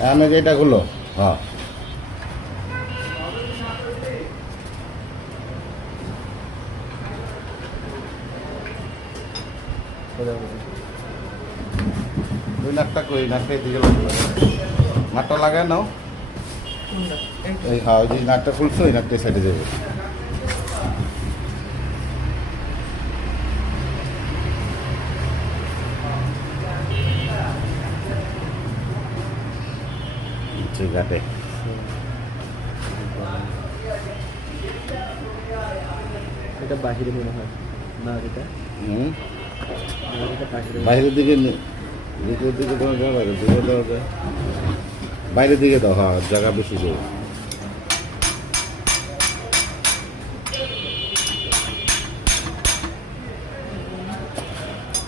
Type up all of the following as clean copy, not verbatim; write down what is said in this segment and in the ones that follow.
আমি যেটা গুলো হ্যাঁ ওই নাকটা কই নাকটা এদিকে নাকটা লাগায় নাও এই হ্যাঁ ওই যে নাকটা খুলছো ওই নাকটা সাইডে যাবে ঠিক আছে এটা বাহিরে মনে হয় না এটা হুম এটা বাহিরে বাইরের দিকে ভিতরের দিকে দেওয়া যাবে দূরে দেওয়া যায় বাইরের দিকে দাও হ্যাঁ জায়গা বেশি যাবে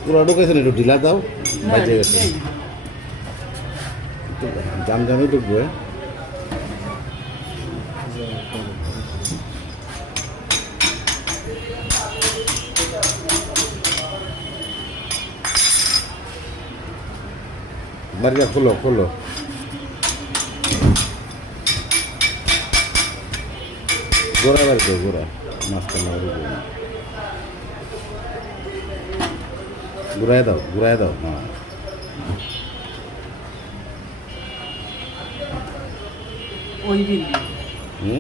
পুরো ঢুকেছে না একটু ঢিলা দাও বাজে গেছে জাম জামে ঢুকবে বাড়িটা খোলো খোলো গোড়া বাড়ি দাও গোড়া মাঝখানে বাড়ি দাও ঘুরাই দাও হ্যাঁ ওই বিল্ডিং